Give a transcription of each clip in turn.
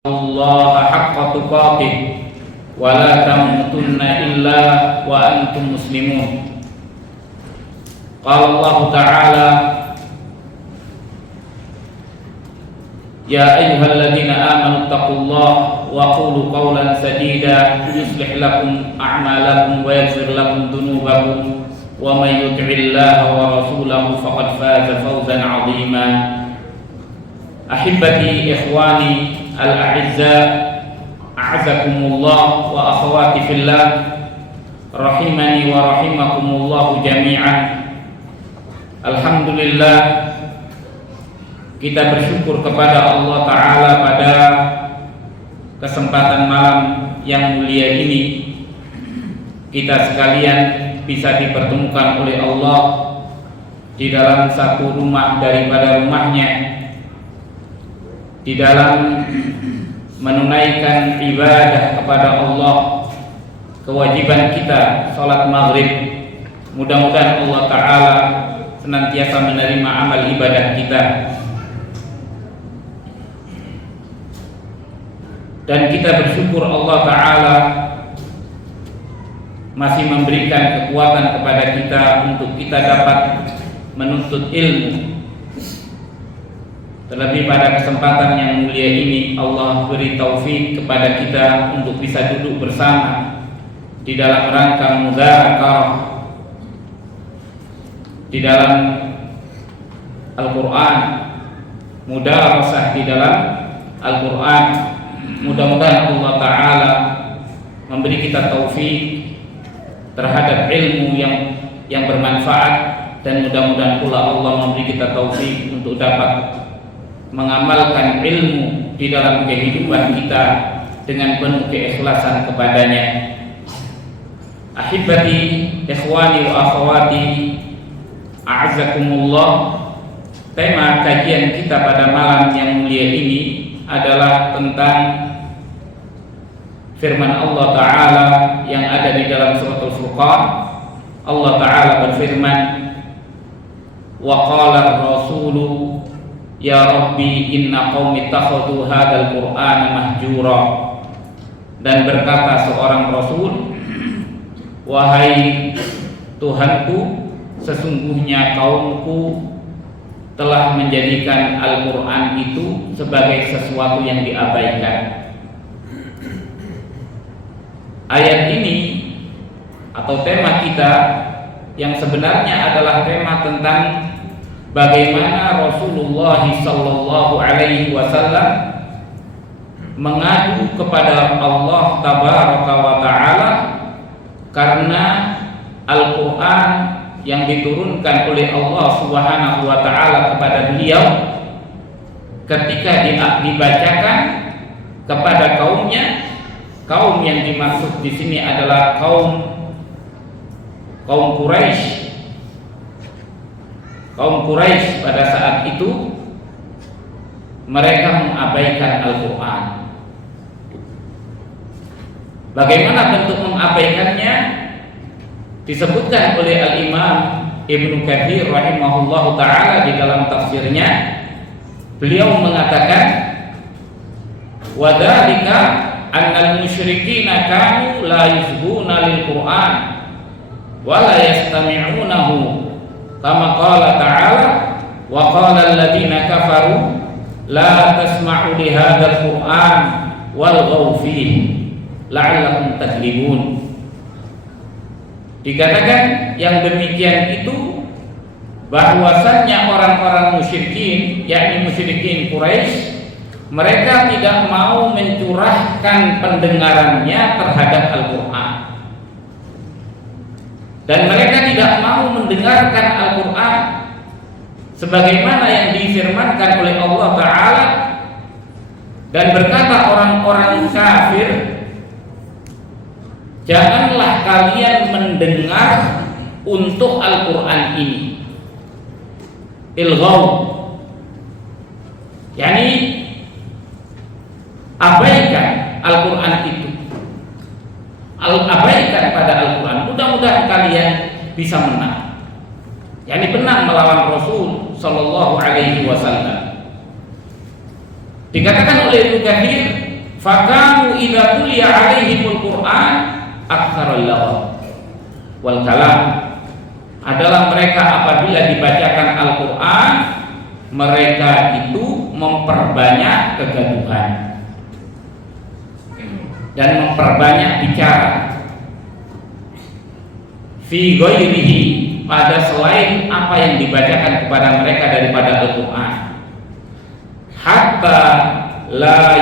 Allah haqqa tuqatih wa la tamutunna illa wa antum muslimun. Qala Allah Ta'ala, ya ayyuhalladzina amanu taqullaha wa qulu qawlan sadida yuslih lakum a'malakum wa yaghfir lakum dhunubakum wa may yuti'illaha wa rasulahu faqad faza fawzan 'azima. Ahibbati ikhwani al-a'izza, a'azakumullah wa akhawati fillah, rahimani wa rahimakumullah jami'an. Alhamdulillah, kita bersyukur kepada Allah Ta'ala pada kesempatan malam yang mulia ini. Kita sekalian bisa dipertemukan oleh Allah di dalam satu rumah daripada rumahnya, di dalam menunaikan ibadah kepada Allah, kewajiban kita salat maghrib. Mudah-mudahan Allah Ta'ala senantiasa menerima amal ibadah kita, dan kita bersyukur Allah Ta'ala masih memberikan kekuatan kepada kita untuk kita dapat menuntut ilmu. Terlebih pada kesempatan yang mulia ini, Allah beri taufik kepada kita untuk bisa duduk bersama di dalam rangka mudzakarah di dalam Al-Quran, mudarasah di dalam Al-Quran. Mudah-mudahan Allah Ta'ala memberi kita taufik terhadap ilmu yang bermanfaat, dan mudah-mudahan pula Allah memberi kita taufik untuk dapat mengamalkan ilmu di dalam kehidupan kita dengan penuh keikhlasan kepadanya. Ahibati ikhwani wa akhawati, a'azakumullah. Tema kajian kita pada malam yang mulia ini adalah tentang firman Allah Ta'ala yang ada di dalam surat Al-Furqan. Allah Ta'ala berfirman, wa qala ar-rasulu ya Rabbi inna qaumi takhadhu hadzal Qur'ana mahjura. Dan berkata seorang Rasul, wahai Tuhanku, sesungguhnya kaumku telah menjadikan Al-Quran itu sebagai sesuatu yang diabaikan. Ayat ini atau tema kita yang sebenarnya adalah tema tentang bagaimana Rasulullah sallallahu alaihi wasallam mengadu kepada Allah tabaraka wa taala karena Al-Qur'an yang diturunkan oleh Allah Subhanahu wa taala kepada beliau ketika dibacakan kepada kaumnya. Kaum yang dimaksud di sini adalah kaum Quraisy. Kaum Quraisy pada saat itu mereka mengabaikan Al-Quran. Bagaimana bentuk mengabaikannya? Disebutkan oleh Al-Imam Ibnu Katsir rahimahullahu ta'ala di dalam tafsirnya. Beliau mengatakan, wa dzalika annal musyrikina kanu la yusbuna lil Qur'an wa la yastami'unahu, kama qala ta'ala, wa qala alladziina kafaru la tasma'u li hadzal Qur'an walghaw fihi la'allakum taghlibun. Dikatakan yang demikian itu bahwasannya orang-orang musyrikin, yakni musyrikin Quraisy, mereka tidak mau mencurahkan pendengarannya terhadap Al-Quran, dan mereka tidak mau mendengarkan Al-Quran sebagaimana yang difirmankan oleh Allah Ta'ala. Dan berkata orang-orang kafir, janganlah kalian mendengar untuk Al-Quran ini. Ilghaw, yakni abaikan Al-Quran itu, abaikan pada Al-Quran. Mudah-mudahan kalian bisa menang, yakni menang melawan Rasul Sallallahu Alaihi Wasallam. Dikatakan oleh Ibnu Katsir, Fakamu idza tuliya alaihimul Qur'an aktsarul laghaw wal kalam, adalah mereka apabila dibacakan Al-Qur'an mereka itu memperbanyak kegaduhan dan memperbanyak bicara fi ghairihi, pada selain apa yang dibacakan kepada mereka daripada Al-Qur'an, hatta la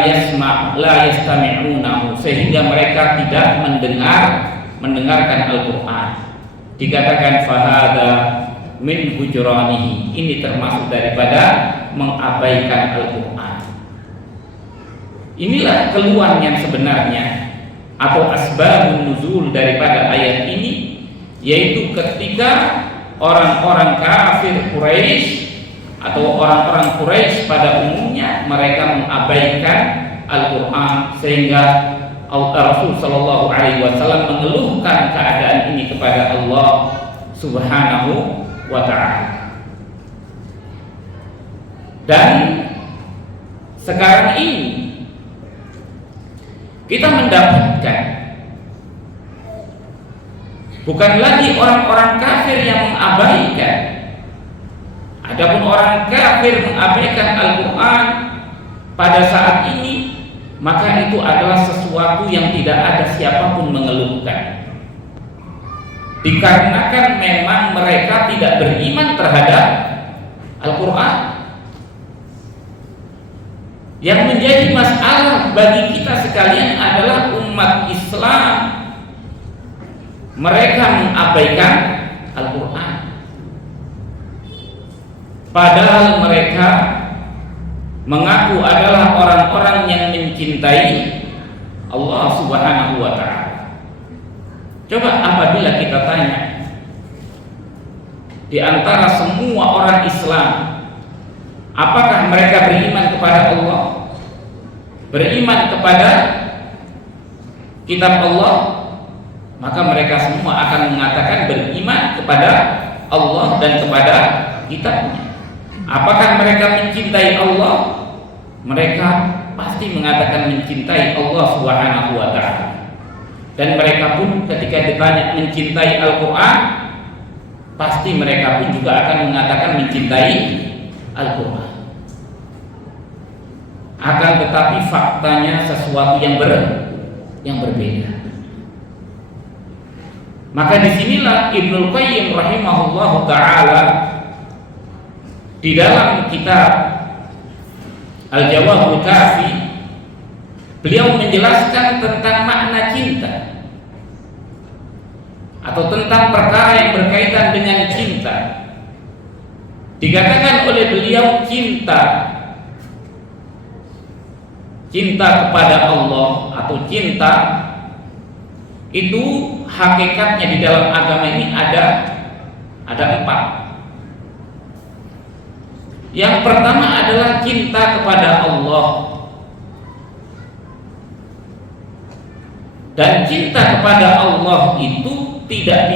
yastami'unahu, sehingga mereka tidak mendengarkan Al-Qur'an. Dikatakan fahada min hujranihi, ini termasuk daripada mengabaikan Al-Qur'an. Inilah keluhan yang sebenarnya atau asbabun nuzul daripada ayat ini, yaitu ketika orang-orang kafir Quraisy atau orang-orang Quraisy pada umumnya mereka mengabaikan Al-Qur'an, sehingga Rasul sallallahu alaihi wasallam mengeluhkan keadaan ini kepada Allah Subhanahu wa ta'ala. Dan sekarang ini kita mendapatkan bukan lagi orang-orang kafir yang mengabaikan. Adapun orang kafir mengabaikan Al-Qur'an pada saat ini, maka itu adalah sesuatu yang tidak ada siapapun mengeluhkan. Dikarenakan memang mereka tidak beriman terhadap Al-Qur'an. Yang menjadi masalah bagi kita sekalian adalah umat Islam, mereka mengabaikan Al-Qur'an, padahal mereka mengaku adalah orang-orang yang mencintai Allah Subhanahu wa ta'ala. Coba apabila kita tanya di antara semua orang Islam, apakah mereka beriman kepada Allah, beriman kepada kitab Allah? Maka mereka semua akan mengatakan beriman kepada Allah dan kepada kitabnya. Apakah mereka mencintai Allah? Mereka pasti mengatakan mencintai Allah Subhanahu wa ta'ala. Dan mereka pun ketika ditanya mencintai Al-Qur'an, pasti mereka pun juga akan mengatakan mencintai Al-Qur'an. Akan tetapi faktanya sesuatu yang berbeda. Maka disinilah Ibnul Qayyim rahimahullahu ta'ala di dalam kitab Al-Jawabul Kafi, beliau menjelaskan tentang makna cinta atau tentang perkara yang berkaitan dengan cinta. Dikatakan oleh beliau cinta kepada Allah atau cinta itu hakikatnya di dalam agama ini ada 4. Yang pertama adalah cinta kepada Allah. Dan cinta kepada Allah itu tidak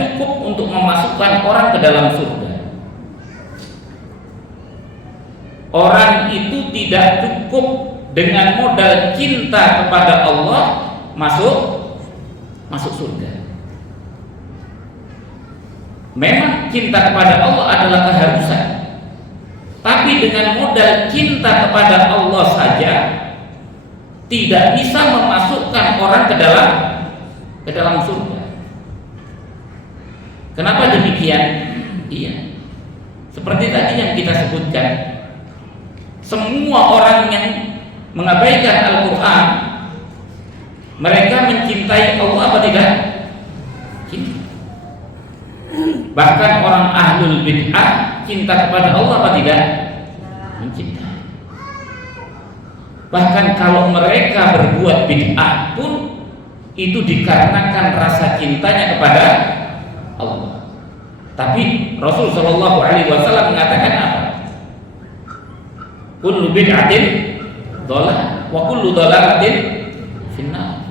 cukup untuk memasukkan orang ke dalam surga. Orang itu tidak cukup dengan modal cinta kepada Allah masuk surga. Memang cinta kepada Allah adalah keharusan, tapi dengan modal cinta kepada Allah saja tidak bisa memasukkan orang ke dalam surga. Kenapa demikian? Iya, seperti tadi yang kita sebutkan, semua orang yang mengabaikan Al-Qur'an, mereka mencintai Allah apa tidak? Cinta. Bahkan orang ahlul bid'ah cinta kepada Allah apa tidak? Mencintai. Bahkan kalau mereka berbuat bid'ah pun itu dikarenakan rasa cintanya kepada Allah. Tapi Rasul Shallallahu Alaihi Wasallam mengatakan apa? Kullu bid'atin dhalalah wa kullu dhalalatin finnar.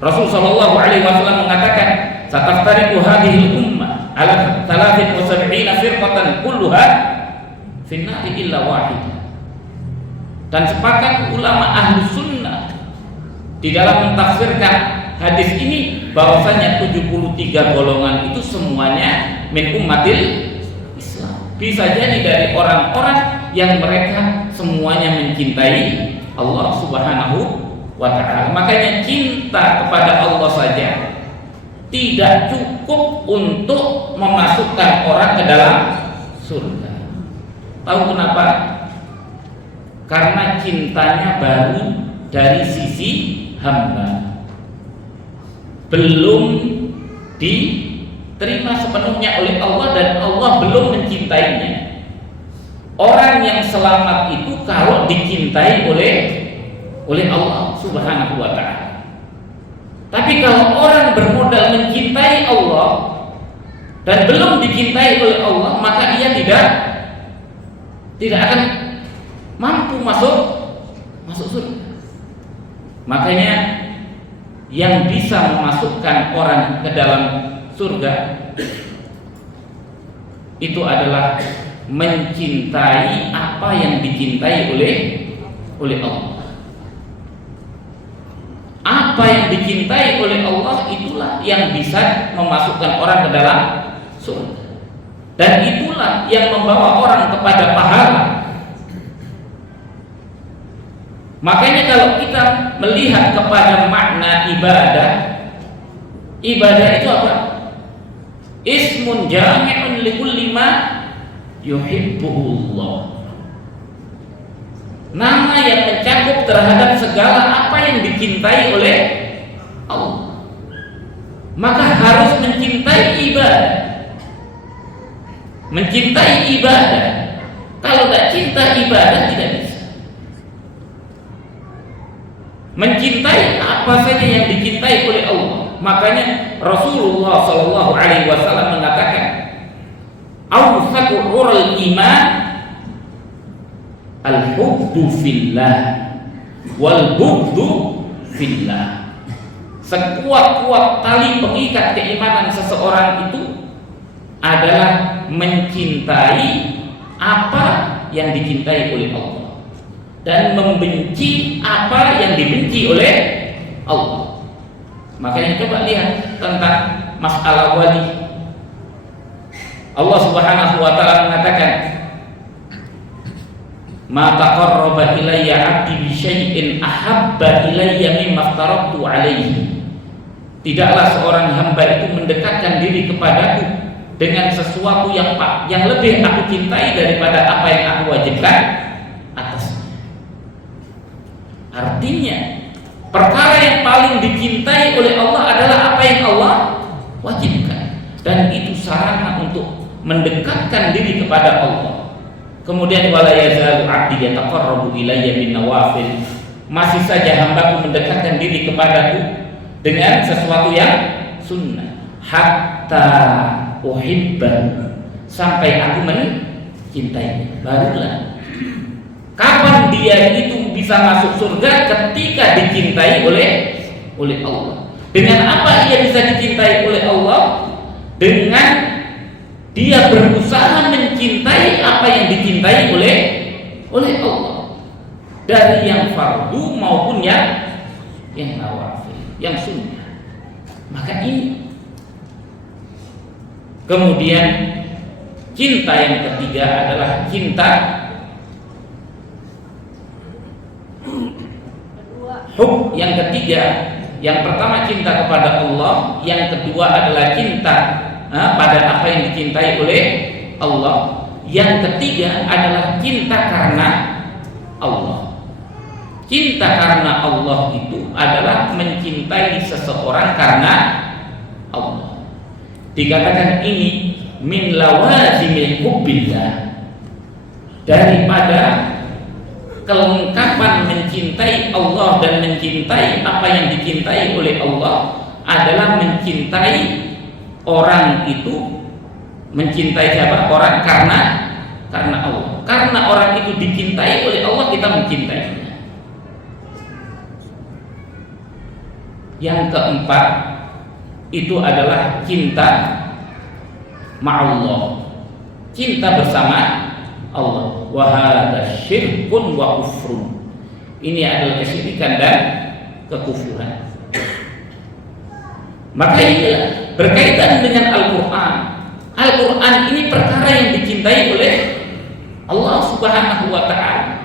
Rasul Shallallahu Alaihi Wasallam mengatakan, "Sataftariqu hadhihi ummah ala 73 firqatan kulluha finnar illa wahidah." Dan sepakat ulama ahlu sunnah di dalam mentafsirkan hadis ini bahwasanya 73 golongan itu semuanya min ummatil Islam. Bisa jadi dari orang-orang yang mereka semuanya mencintai Allah Subhanahu wa ta'ala. Makanya cinta kepada Allah saja tidak cukup untuk memasukkan orang ke dalam surga. Tahu kenapa? Karena cintanya baru dari sisi hamba, belum diterima sepenuhnya oleh Allah dan Allah belum mencintainya. Orang yang selamat itu kalau dicintai oleh Allah Subhanahu wa ta'ala. Tapi kalau orang bermodal mencintai Allah dan belum dicintai oleh Allah, maka ia tidak akan mampu masuk surga. Makanya yang bisa memasukkan orang ke dalam surga itu adalah mencintai apa yang dicintai oleh Allah. Apa yang dicintai oleh Allah itulah yang bisa memasukkan orang ke dalam surga. Dan itulah yang membawa orang kepada pahala. Makanya kalau kita melihat kepada makna ibadah, ibadah itu apa? Ismun jami'un likulli ma yuhibbuhullah. Nama yang mencakup terhadap segala apa yang dicintai oleh Allah. Maka harus mencintai ibadah. Mencintai ibadah. Kalau tidak cinta ibadah tidak bisa. Mencintai apa saja yang dicintai oleh Allah. Makanya Rasulullah Shallallahu Alaihi Wasallam mengatakan, "Awsaqul iman al-hubbu fillah wal bughdu fillah." Sekuat-kuat tali pengikat keimanan seseorang itu adalah mencintai apa yang dicintai oleh Allah dan membenci apa yang dibenci oleh Allah. Makanya coba lihat tentang masalah wali. Allah Subhanahu wa ta'ala mengatakan, "Ma taqarraba ilayya 'abdi bi syai'in ahabba ilayya mimma aftaratu 'alaihi." Tidaklah seorang hamba itu mendekatkan diri kepadaku dengan sesuatu yang lebih aku cintai daripada apa yang aku wajibkan atasnya. Artinya, perkara yang paling dicintai oleh Allah adalah apa yang Allah wajibkan, dan itu sarana untuk mendekatkan diri kepada Allah. Kemudian wala yazalu 'abdi yataqarrabu ilayya bin nawafil. Masih saja hambaku mendekatkan diri kepadaku dengan sesuatu yang sunnah, hatta uhibbahu, sampai aku mencintainya. Barulah kapan dia itu bisa masuk surga? Ketika dicintai oleh Allah. Dengan apa ia bisa dicintai oleh Allah? Dengan dia berusaha mencintai apa yang dicintai oleh Allah, dari yang fardu maupun yang nawafil, yang sunnah. Maka ini. Kemudian cinta yang ketiga adalah cinta hub. Yang ketiga, yang pertama cinta kepada Allah, yang kedua adalah cinta pada apa yang dicintai oleh Allah, yang ketiga adalah cinta karena Allah. Cinta karena Allah itu adalah mencintai seseorang karena Allah. Dikatakan ini min lawazimil hubbillah, daripada kelengkapan mencintai Allah dan mencintai apa yang dicintai oleh Allah adalah mencintai orang itu. Mencintai siapa? Orang karena Allah. Karena orang itu dicintai oleh Allah, kita mencintainya. Yang keempat itu adalah cinta ma'allah, cinta bersama Allah. Wa hadza syirkun wa kufrun. ini adalah kesyirikan dan kekufuran. Maka inilah berkaitan dengan Al-Quran. Al-Quran ini perkara yang dicintai oleh Allah Subhanahu wa Ta'ala.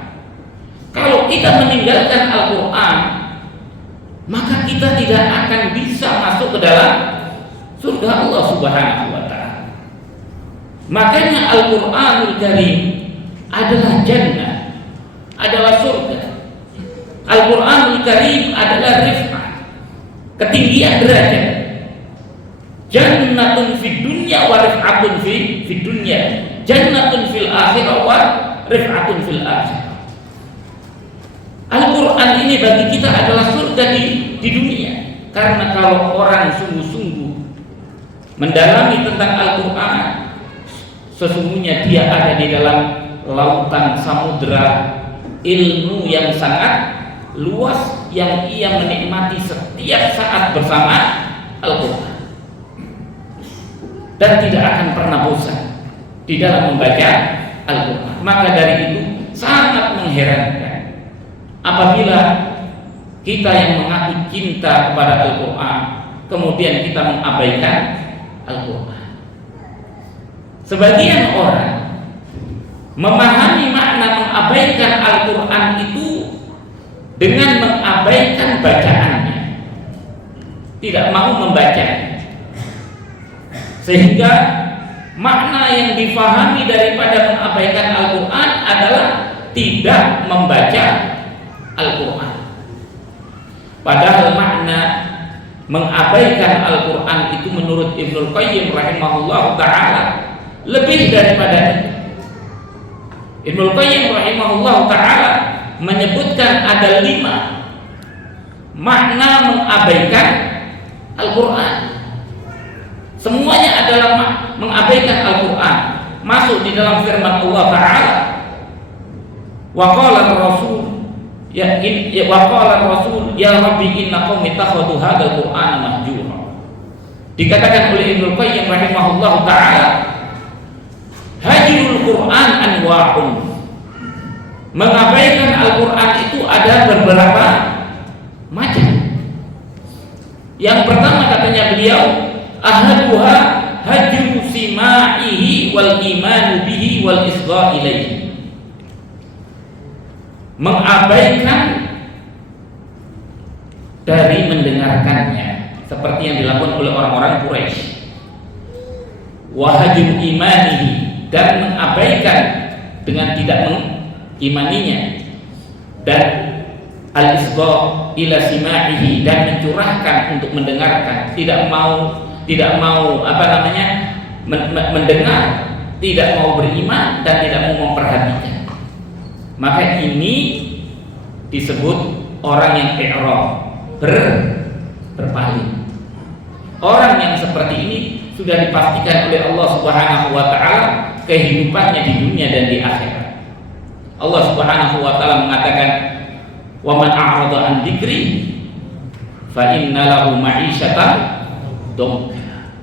Kalau kita meninggalkan Al-Quran, maka kita tidak akan bisa masuk ke dalam surga Allah Subhanahu wa Ta'ala. Makanya Al-Quranul Karim adalah jannah, adalah surga. Al-Quranul Karim adalah rif'ah, ketinggian derajat. Jannatun fid dunya wa rif'atun fid dunya. Jannatun fil akhirah wa rif'atun fil akhirah. Al-Quran ini bagi kita adalah surga di dunia. Karena kalau orang sungguh-sungguh mendalami tentang Al-Quran, sesungguhnya dia ada di dalam lautan samudra ilmu yang sangat luas, yang ia menikmati setiap saat bersama Al-Quran, dan tidak akan pernah bosan di dalam membaca Al-Quran. Maka dari itu sangat mengherankan apabila kita yang mengaku cinta kepada Al-Quran kemudian kita mengabaikan Al-Quran. Sebagian orang memahami makna mengabaikan Al-Quran itu dengan mengabaikan bacaannya, tidak mau membacanya, sehingga makna yang difahami daripada mengabaikan Al-Quran adalah tidak membaca Al-Quran. Padahal makna mengabaikan Al-Quran itu menurut Ibnul Qayyim rahimahullah ta'ala lebih daripada itu. Ibnul Qayyim rahimahullah ta'ala menyebutkan ada 5 makna mengabaikan Al-Quran. Semuanya adalah mengabaikan Al-Quran. Masuk di dalam firman Allah Ta'ala, wa qala ar-rasul ya Rabbi inna qaumi takhadhu hadzal Qur'ana mahjura. Dikatakan oleh Ibnu Qayyim rahimahullah ta'ala, hajrul Qur'an anwa'un. Mengabaikan Al-Quran itu ada beberapa macam. Yang pertama katanya beliau, ahaduha hajru sima'ihi wal imanu bihi wal isgha ilaihi. Mengabaikan dari mendengarkannya, seperti yang dilakukan oleh orang-orang Quraisy. Wa hajru imanihi, dan mengabaikan dengan tidak mengimaninya, dan al-isgha ila sima'ihi, dan mencurahkan untuk mendengarkan, tidak mau mendengar, tidak mau beriman, dan tidak mau memperhatikan. Maka ini disebut orang yang i'rad, berpaling. Orang yang seperti ini sudah dipastikan oleh Allah Subhanahu wa ta'ala kehidupannya di dunia dan di akhirat. Allah Subhanahu wa ta'ala mengatakan, wa man a'rada an dzikri fa inna lahu ma'isyatan dhanka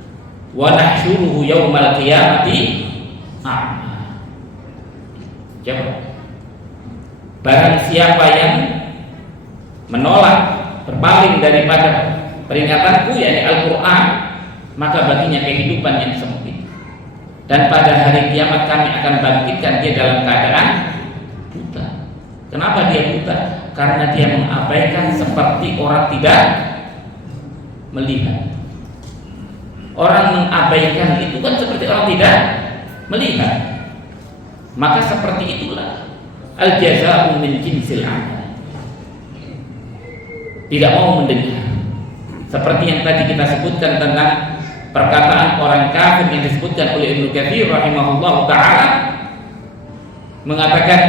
wa nahsyuruhu yaumal qiyamati a'ma. Jawab. Barang siapa yang menolak, berpaling daripada peringatanku, yakni Al-Quran, maka baginya kehidupan yang sempit, dan pada hari kiamat kami akan bangkitkan dia dalam keadaan buta. Kenapa dia buta? Karena dia mengabaikan seperti orang tidak melihat. Orang mengabaikan itu kan seperti orang tidak melihat. Maka seperti itulah al-jaza'u min jinsil amal. Tidak mau mendengar. Seperti yang tadi kita sebutkan tentang perkataan orang kafir yang disebutkan oleh Ibnu Katsir rahimahullahu ta'ala, mengatakan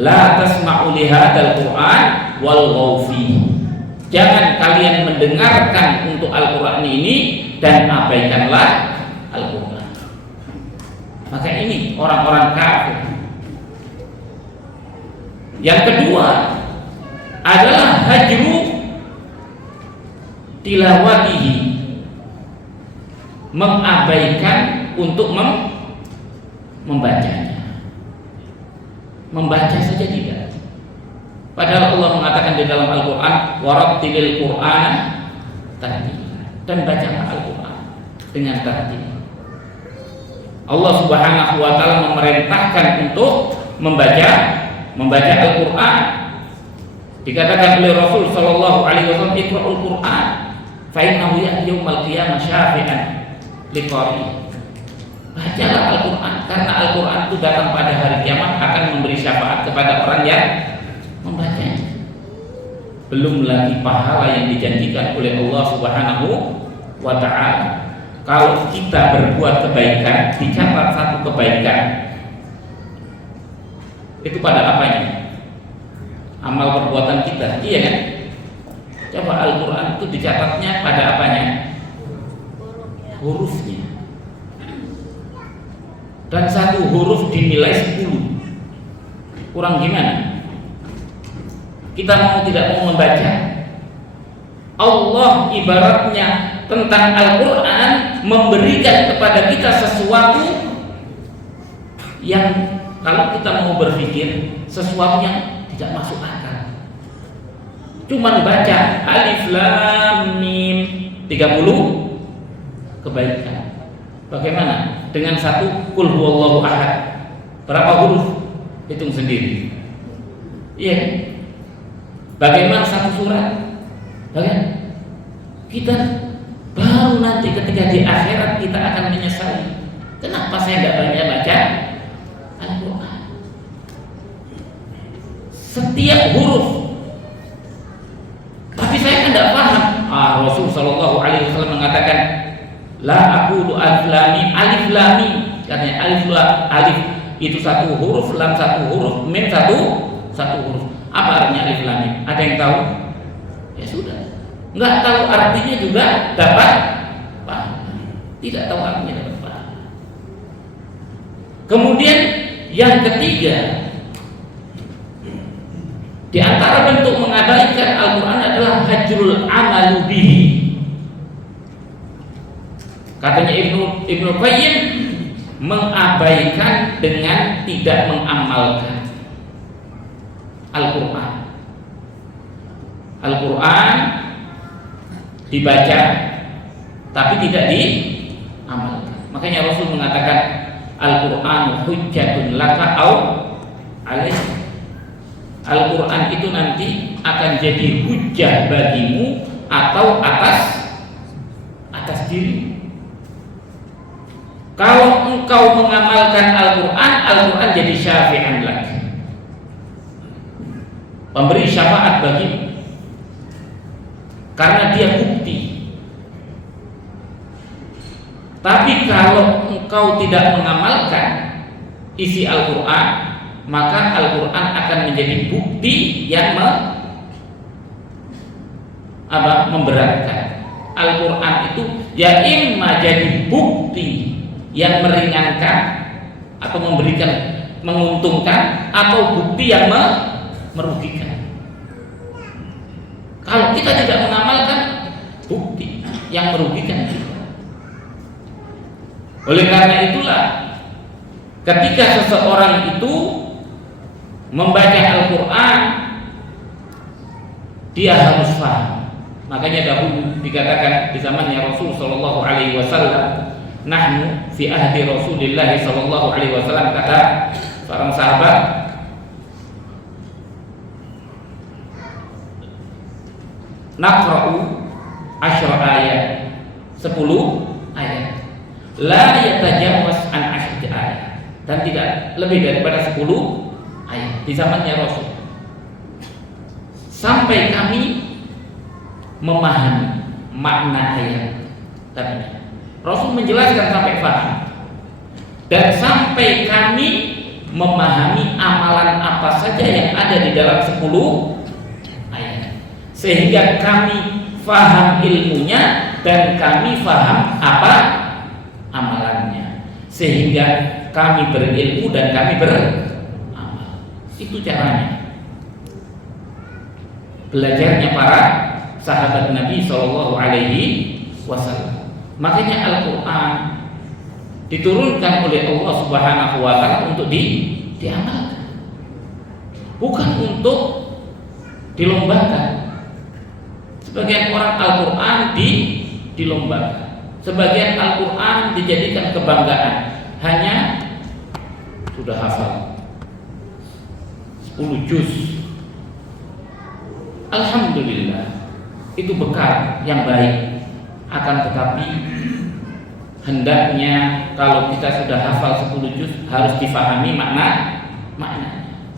la tasma'u li hadzal Qur'an wal ghaufi. Jangan kalian mendengarkan untuk Al-Qur'an ini dan abaikanlah Al-Qur'an. Maka ini orang-orang kafir. Yang kedua adalah hajru tilawatihi, mengabaikan untuk membacanya. Membaca saja tidak. Padahal Allah mengatakan di dalam Al-Quran, warattilil Qur'ana tartila, dan bacalah Al-Quran dengan tartil. Allah Subhanahu wa taala memerintahkan untuk membaca Al-Quran. Dikatakan oleh Rasul sallallahu alaihi wasallam, "Iqra'ul Qur'an fa innahu ya'ti yaumal qiyamah syafi'an liqari." Bacalah Al-Quran, karena Al-Quran itu datang pada hari kiamat akan memberi syafaat kepada orang yang membacanya. Belum lagi pahala yang dijanjikan oleh Allah Subhanahu wa ta'ala. Kalau kita berbuat kebaikan, dicatat satu kebaikan, itu pada apanya? Amal perbuatan kita, iya kan? Coba Al-Quran itu dicatatnya pada apanya? Hurufnya. Dan satu huruf dinilai 10. Kurang gimana? Kita mau tidak mau membaca. Allah ibaratnya tentang Al-Quran memberikan kepada kita sesuatu yang kalau kita mau berpikir, sesuatu yang tidak masuk akal. Cuman baca alif lam mim 30 kebaikan. Bagaimana dengan satu qul huwallahu ahad? Berapa huruf? Hitung sendiri. Iya. Bagaimana satu surat? Bagaimana? Kita baru nanti ketika di akhirat kita akan menyesali. Kenapa saya nggak banyak baca Al-Quran? Setiap huruf. Tapi saya kan tidak paham. Rasul Shallallahu Alaihi Wasallam mengatakan, la aqulu alif lam mim, alif lam mim. Katanya alif itu satu huruf, lam satu huruf, mim satu huruf. Apa artinya alif lam mim? Ada yang tahu? Ya sudah. Nggak tahu artinya juga dapat paham. Tidak tahu artinya dapat paham. Kemudian yang ketiga, di antara bentuk mengabaikan Al-Quran adalah hajrul amalu bihi. Katanya Ibnu Qayyim, mengabaikan dengan tidak mengamalkan Al-Quran. Al-Quran dibaca tapi tidak diamalkan. Makanya Rasul mengatakan Al-Quran hujjatun laka au alaik. Al-Quran itu nanti akan jadi hujjah bagimu atau atas diri. Kalau engkau mengamalkan Al-Quran, Al-Quran jadi syafi'an lagi, pemberi syafaat bagimu, karena dia bukti. Tapi kalau engkau tidak mengamalkan isi Al-Quran, maka Al-Quran akan menjadi bukti yang memberatkan. Al-Quran itu ya imma jadi bukti yang meringankan atau menguntungkan, atau bukti yang merugikan. Kalau kita tidak mengamalkan, bukti yang merugikan kita. Oleh karena itulah, ketika seseorang itu membaca Al-Quran, dia harus paham. Makanya dahulu dikatakan di zamannya Rasul Sallallahu Alaihi Wasallam, nahnu fi ahdi Rasulillah Sallallahu Alaihi Wasallam, kata seorang sahabat, naqra'u 10 ayat, 10 ayat, la yatajawaz an 10 ayat, dan tidak lebih daripada 10 ayat di zamannya Rasul, sampai kami memahami makna ayat. Tapi Rasul menjelaskan sampai paham, dan sampai kami memahami amalan apa saja yang ada di dalam 10 ayat, sehingga kami faham ilmunya dan kami faham apa amalannya, sehingga kami berilmu dan kami beramal. Itu caranya, belajarnya para sahabat Nabi Shallallahu Alaihi Wasallam. Makanya Al-Quran diturunkan oleh Allah Subhanahu Wa Taala untuk diamalkan, bukan untuk dilombakan. Sebagian orang Al-Quran dilombakan. Sebagian Al-Quran dijadikan kebanggaan. Hanya sudah hafal 10 juz. Alhamdulillah, itu bekal yang baik. Akan tetapi hendaknya kalau kita sudah hafal 10 juz harus difahami makna.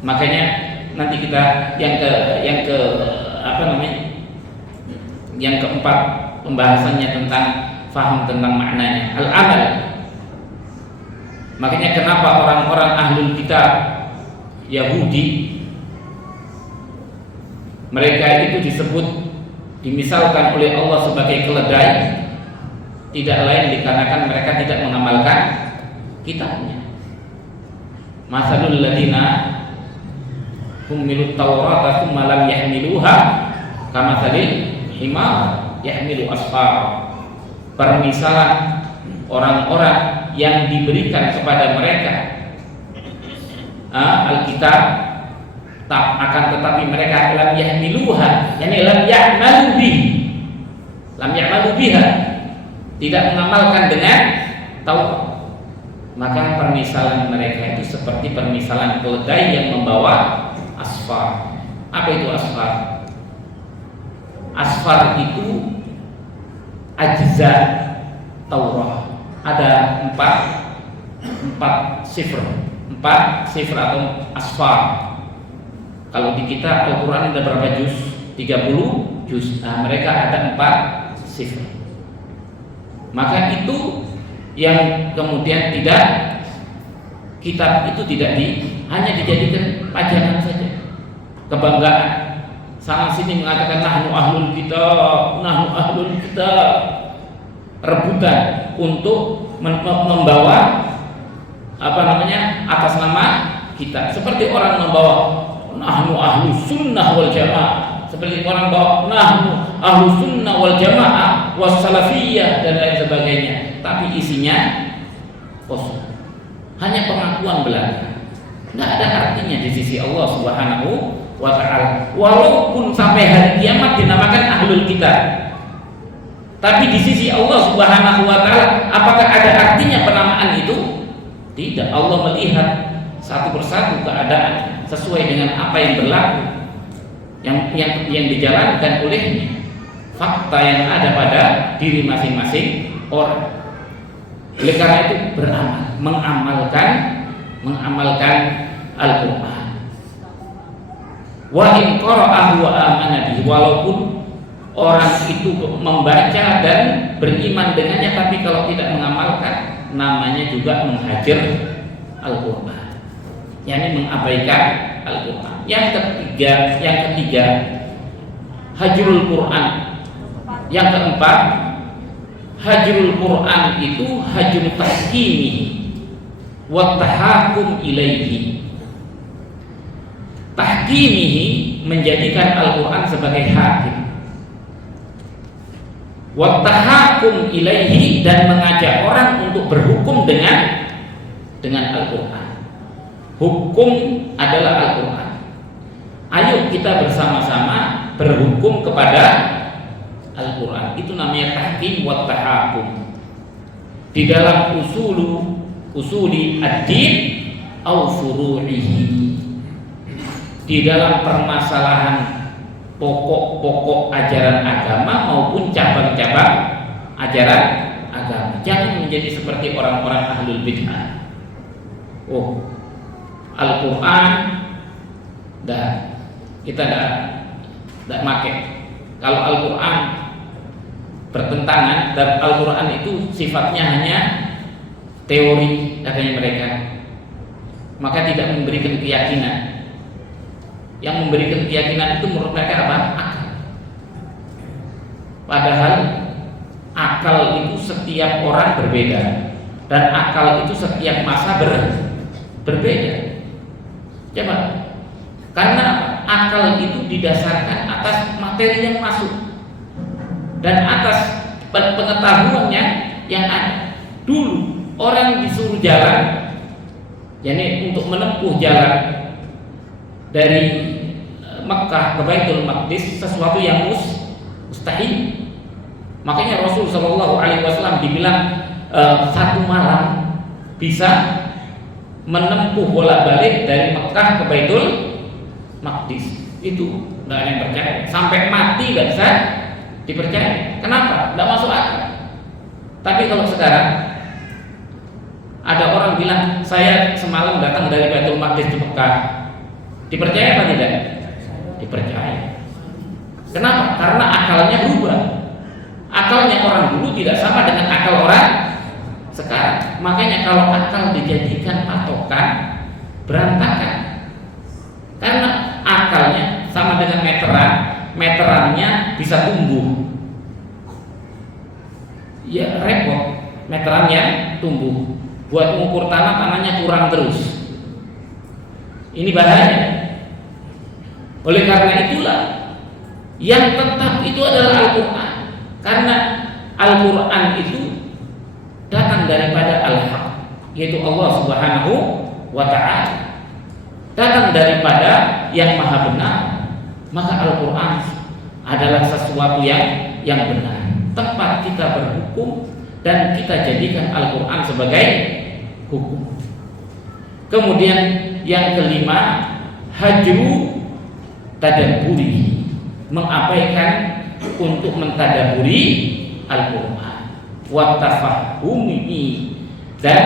Makanya nanti kita yang keempat pembahasannya tentang faham tentang maknanya, al-amal. Makanya kenapa orang-orang ahlul kitab Yahudi mereka itu dimisalkan oleh Allah sebagai keledai, tidak lain dikarenakan mereka tidak mengamalkan kitabnya. Masalul ladina humilut tawrata tsumma lam yahmiluha kamatsalil himar yahmilu asfar. Permisalan orang-orang yang diberikan kepada mereka Alkitab, akan tetapi mereka lam yahmiluha, yakni lam ya'malu biha, tidak mengamalkan dengan Taurat. Maka permisalan mereka itu seperti permisalan keledai yang membawa asfar. Apa itu asfar? Asfar itu ajza Taurat. Ada empat sifr atau asfar. Kalau di kita Al-Quran ada berapa juz? 30 juz. Nah, mereka ada 4 sifr. Maka itu yang kemudian kitab itu tidak hanya dijadikan pajangan saja, kebanggaan. Sana sini mengatakan nahnu ahlul kitab, rebutan untuk membawa atas nama kita. Seperti orang membawa nahnu ahlus sunnah wal jamaah, seperti orang bawa nahnu ahlus sunnah wal jamaah was salafiyah dan lain sebagainya. Tapi isinya kosong, hanya pengakuan belaka, nggak ada artinya di sisi Allah Subhanahu wa Ta'ala. Walaupun sampai hari kiamat dinamakan ahlul kitab, tapi di sisi Allah Subhanahu wa Ta'ala apakah ada artinya penamaan itu? Tidak. Allah melihat satu persatu keadaan sesuai dengan apa yang berlaku, yang dijalankan olehnya, fakta yang ada pada diri masing-masing orang. Oleh karena itu beramal, mengamalkan Al-Quran. Wa in qara'ahu wa amana bihi, walaupun orang itu membaca dan beriman dengannya, tapi kalau tidak mengamalkan, namanya juga menghajar Al-Quran, yakni mengabaikan Al-Quran. Yang ketiga hajrul Quran. Yang keempat, hajrul Quran itu hajrul tahkimi wa tahakum ilaihi. Tahkimihi menjadikan Al-Quran sebagai hakim, wa tahakum ilaihi dan mengajak orang untuk berhukum dengan Al-Quran. Hukum adalah Al-Quran. Ayo kita bersama-sama berhukum kepada Al-Quran. Itu namanya tahkim wa tahakum. Di dalam usuli ad-din au furu'ihi, di dalam permasalahan pokok-pokok ajaran agama maupun cabang-cabang ajaran agama. Jangan menjadi seperti orang-orang ahlul bid'ah. Al-Quran kita tidak pakai. Kalau Al-Quran bertentangan, dan Al-Quran itu sifatnya hanya teori katanya mereka, maka tidak memberikan keyakinan. Yang memberikan keyakinan itu menurut mereka apa? Akal. Padahal akal itu setiap orang berbeda, dan akal itu setiap masa berbeda. Coba, karena akal itu didasarkan atas materi yang masuk dan atas pengetahuannya yang ada. Dulu orang disuruh jalan, yakni untuk menempuh jalan dari Mekah ke Baitul Maqdis sesuatu yang mustahil. Makanya Rasul Shallallahu Alaihi Wasallam dibilang satu malam bisa menempuh bolak-balik dari Mekah ke Baitul Maqdis. Itu nggak ada yang percaya. Sampai mati nggak bisa dipercaya. Kenapa? Nggak masuk akal. Tapi kalau sekarang ada orang bilang saya semalam datang dari Baitul Maqdis di Mekah, dipercaya apa tidak? Dipercaya. Kenapa? Karena akalnya berubah. Akalnya orang dulu tidak sama dengan akal orang sekarang. Makanya kalau akal dijadikan patokan, berantakan. Karena akalnya sama dengan meteran, meterannya bisa tumbuh. Ya repot, meterannya tumbuh. Buat mengukur tanah, tanahnya kurang terus. Ini bahaya. Oleh karena itulah yang tetap itu adalah Al-Quran. Karena Al-Quran itu datang daripada Al-Haq, yaitu Allah Subhanahu wa Ta'ala. Datang daripada yang maha benar. Maka Al-Quran adalah sesuatu yang benar. Tempat kita berhukum dan kita jadikan Al-Quran sebagai hukum. Kemudian yang kelima, hajru tadabburi, mengabaikan untuk mentadaburi Al-Quran, wa tafahumihi, dan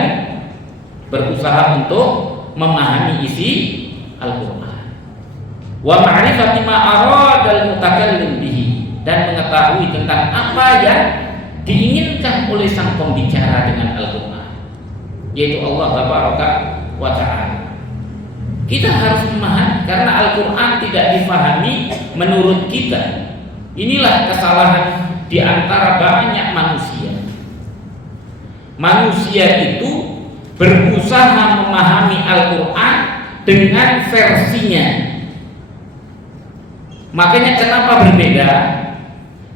berusaha untuk memahami isi Al-Quran, wa ma'rifati ma aradal mutakallim bihi, dan mengetahui tentang apa yang diinginkan oleh sang pembicara dengan Al-Quran, yaitu Allah Tabaraka wa Ta'ala. Kita harus memahami, karena Al-Quran tidak difahami menurut kita. Inilah kesalahan di antara banyak manusia. Manusia itu berusaha memahami Al-Quran dengan versinya. Makanya kenapa berbeda?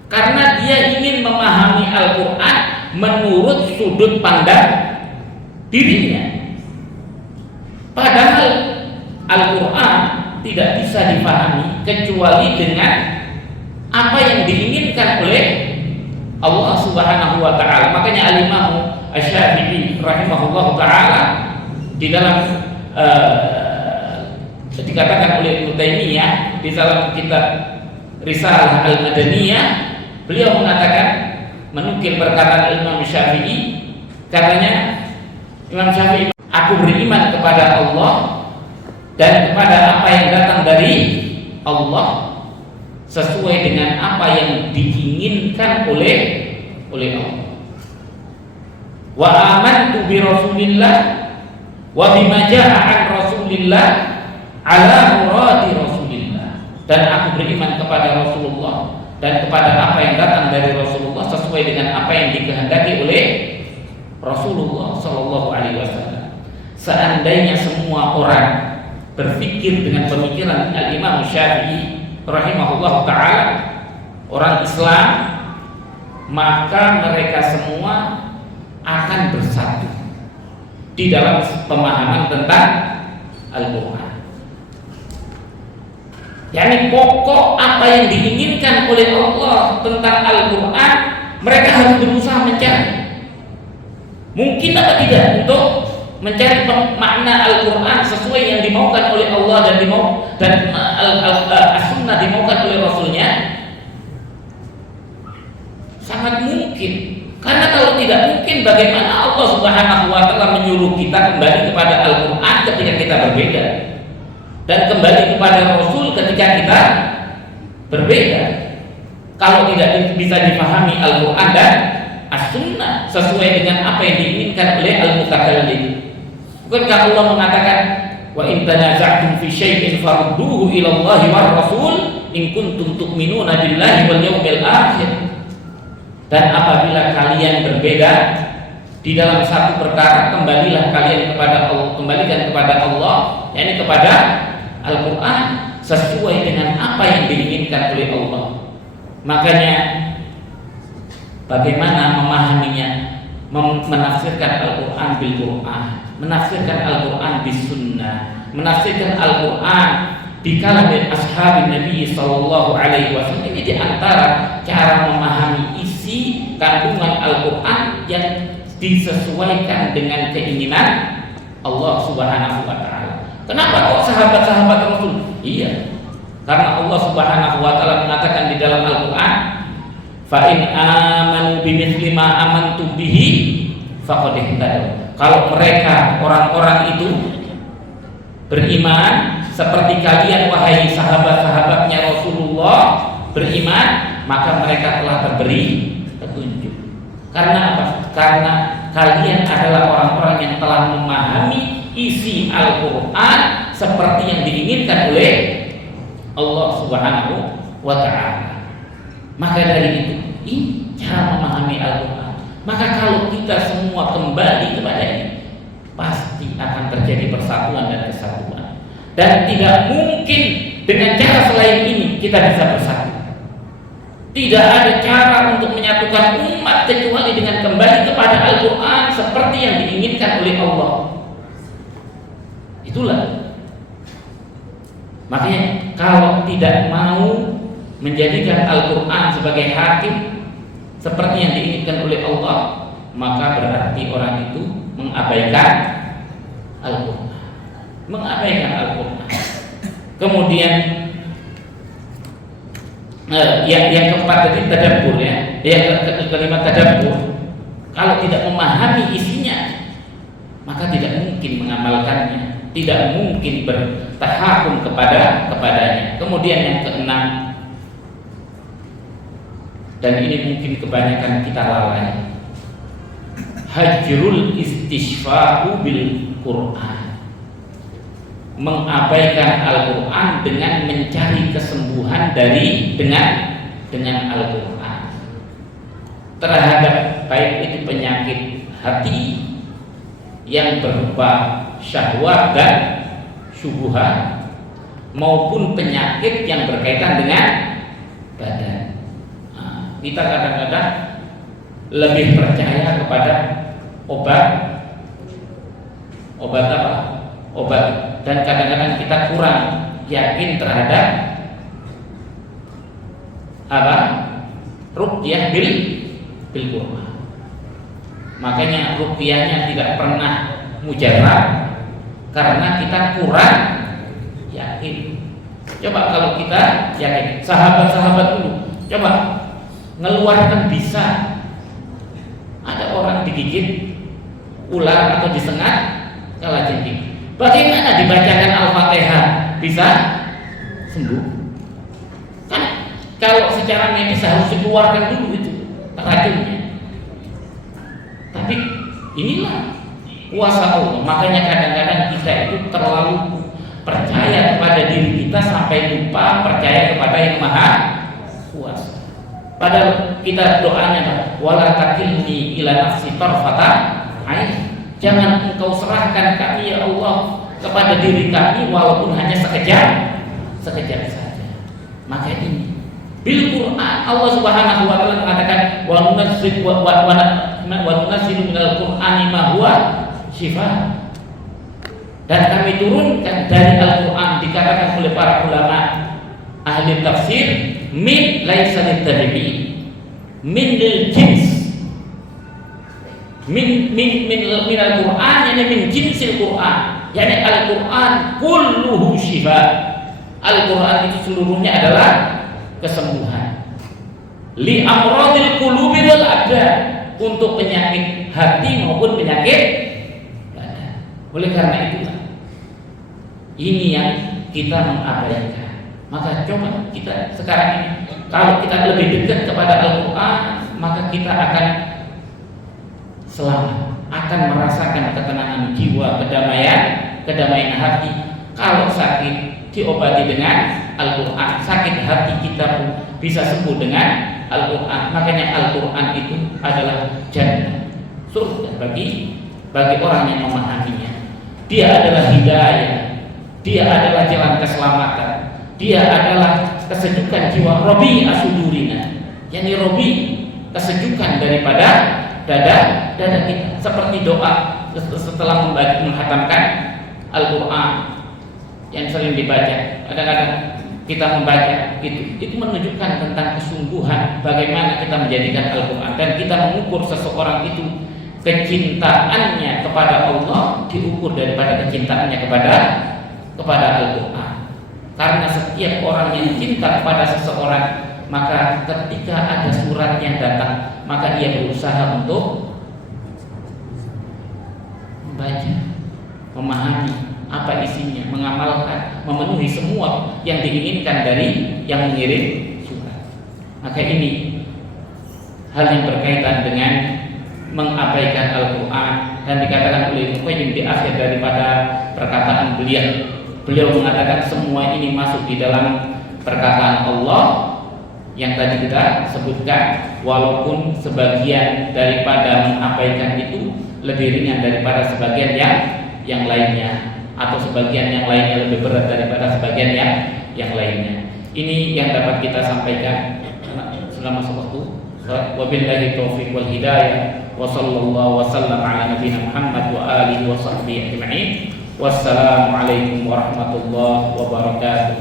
Karena dia ingin memahami Al-Quran menurut sudut pandang dirinya. Padahal Al-Quran tidak bisa dipahami kecuali dengan apa yang diinginkan oleh Allah Subhanahu wa Ta'ala. Makanya Al-Imam Asy-Syafi'i rahimahullah ta'ala di dalam dikatakan oleh Ibnu Taimiyah di dalam kitab Risalah Al-Madaniyah, beliau mengatakan, menukil perkataan Imam Syafi'i, katanya Imam Syafi'i, aku beriman kepada Allah dan kepada apa yang datang dari Allah sesuai dengan apa yang diinginkan oleh Allah. Wa amantu bi Rasulillah wa bima jaa'a an Rasulillah ala muradi Rasulillah, dan aku beriman kepada Rasulullah dan kepada apa yang datang dari Rasulullah sesuai dengan apa yang dikehendaki oleh Rasulullah sallallahu alaihi wasallam. Seandainya semua orang berpikir dengan pemikiran Al-Imam Syafi'i rahimahullah ta'ala, orang Islam, maka mereka semua akan bersatu di dalam pemahaman tentang Al-Quran. Yani pokok apa yang diinginkan oleh Allah tentang Al-Quran, mereka harus berusaha mencari. Mungkin apa tidak untuk mencari makna Al-Quran sesuai yang dimaukan oleh Allah dan As-Sunnah dimaukan oleh Rasulnya? Sangat mungkin. Karena kalau tidak mungkin, bagaimana Allah Subhanahu wa Ta'ala menyuruh kita kembali kepada Al-Quran ketika kita berbeda, dan kembali kepada Rasul ketika kita berbeda? Kalau tidak bisa difahami Al-Quran dan As-Sunnah sesuai dengan apa yang diinginkan oleh Al-Mutakallim. Bukankah Allah mengatakan, wa in tanaza'tum fi syai'in farudduhu ila Allahi war Rasul in kuntum tu'minuna billahi wal yawmil akhir. Dan apabila kalian berbeda di dalam satu perkara, kembalilah kalian kepada Allah, kembalikan kepada Allah, yakni kepada Al-Quran sesuai dengan apa yang diinginkan oleh Allah. Makanya bagaimana memahaminya? Menafsirkan Al-Quran bil Quran, menafsirkan Al-Quran bis Sunnah, menafsirkan Al-Quran di kalangan ashabin Nabi sallallahu alaihi wasallam. Ini di antara cara memahami isi kandungan Al-Qur'an yang disesuaikan dengan keinginan Allah Subhanahu wa taala. Kenapa kok sahabat-sahabat Rasul? Iya, karena Allah Subhanahu wa taala mengatakan di dalam Al-Qur'an, fa in amanu bimithli ma amantum bihi faqad ihtadaw. Kalau mereka orang-orang itu beriman seperti kalian wahai sahabat-sahabatnya Rasulullah beriman, maka mereka telah terberi petunjuk. Karena apa? Karena kalian adalah orang-orang yang telah memahami isi Al-Qur'an seperti yang diinginkan oleh Allah Subhanahu wa taala. Maka dari itu, ini cara memahami Al-Qur'an. Maka kalau kita semua kembali kepada ini, pasti akan terjadi persatuan dan kesatuan. Dan tidak mungkin dengan cara selain ini kita bisa bersatu. Tidak ada cara untuk menyatukan umat kecuali dengan kembali kepada Al-Qur'an seperti yang diinginkan oleh Allah. Itulah. Makanya kalau tidak mau menjadikan Al-Qur'an sebagai hakim seperti yang diinginkan oleh Allah, maka berarti orang itu mengabaikan Al-Qur'an. Mengabaikan Al-Qur'an. Kemudian yang keempat tadi tadabbur, ya. Yang kelima tadabbur. Kalau tidak memahami isinya, maka tidak mungkin mengamalkannya, tidak mungkin bertahakum kepadanya. Kemudian yang keenam, dan ini mungkin kebanyakan kita lalai, hajrul istishfa'u bil Qur'an. Mengabaikan Al-Qur'an dengan mencari kesembuhan dengan Al-Qur'an terhadap baik itu penyakit hati yang berupa syahwat dan syubhat maupun penyakit yang berkaitan dengan badan. Kita kadang-kadang lebih percaya kepada obat apa? Obat, dan kadang-kadang kita kurang yakin terhadap apa? Ruqyah bil Qur'an. Makanya ruqyahnya tidak pernah mujarab karena kita kurang yakin. Coba kalau kita yakin, sahabat-sahabat dulu coba ngeluarkan bisa. Ada orang digigit ular atau disengat kalajengking, bagaimana dibacakan Al-Fatihah bisa sembuh? Kan kalau secara medis harus dikeluarkan dulu itu racunnya. Tapi inilah kuasa Allah. Makanya kadang-kadang kita itu terlalu percaya kepada diri kita sampai lupa percaya kepada yang Maha Kuasa. Padahal kita doanya wala takilni ila nafsi tarfata ain. Jangan engkau serahkan kami ya Allah kepada diri kami walaupun hanya sekejap saja. Maka ini bil Qur'an Allah Subhanahu wa taala mengatakan wa nunazzilu minal Qur'ani ma huwa shifa. Dan kami turunkan dari Al-Qur'an, dikatakan oleh para ulama ahli tafsir, min laisa litabi'i min lil jins. Min Al-Qur'an yani min jinsil Qur'an, yani Al-Qur'an kulluhu shifa. Al-Qur'an itu seluruhnya adalah kesembuhan. Li amradil qulubi wal abdan, untuk penyakit hati maupun penyakit badan. Oleh karena itulah ini yang kita mengabaikan. Maka coba kita sekarang ini, kalau kita lebih dekat kepada Al-Qur'an, maka kita akan selamat, akan merasakan ketenangan jiwa, kedamaian hati. Kalau sakit diobati dengan Al-Qur'an, sakit hati kita pun bisa sembuh dengan Al-Qur'an. Makanya Al-Qur'an itu adalah jannah, surga bagi orang yang memahaminya. Dia adalah hidayah, dia adalah jalan keselamatan, dia adalah kesejukan jiwa. Robi asudurina, yani Robi, kesejukan daripada dada kita. Seperti doa setelah menghatamkan Al-Qur'an yang sering dibaca, kadang-kadang kita membaca itu menunjukkan tentang kesungguhan bagaimana kita menjadikan Al-Quran, dan kita mengukur seseorang itu kecintaannya kepada Allah diukur daripada kecintaannya kepada Al-Quran. Karena setiap orang yang cinta kepada seseorang, maka ketika ada surat yang datang, maka ia berusaha untuk membaca, memahami apa isinya, mengamalkan, memenuhi semua yang diinginkan dari yang mengirim surat. Maka ini hal yang berkaitan dengan mengabaikan Al-Quran, dan dikatakan oleh Ibnu Qayyim di akhir daripada perkataan beliau mengatakan semua ini masuk di dalam perkataan Allah yang tadi kita sebutkan, walaupun sebagian daripada mengabaikan itu lebih ringan daripada sebagian yang lainnya, atau sebagian yang lainnya lebih berat daripada sebagian yang lainnya. Ini yang dapat kita sampaikan selama sewaktu. Wabillahi taufiq wal hidayah. Wa sallallahu wa sallam ala nabiyina Muhammad wa alihi wa sahbihi ajma'in. Wassalamu alaikum warahmatullahi wabarakatuh.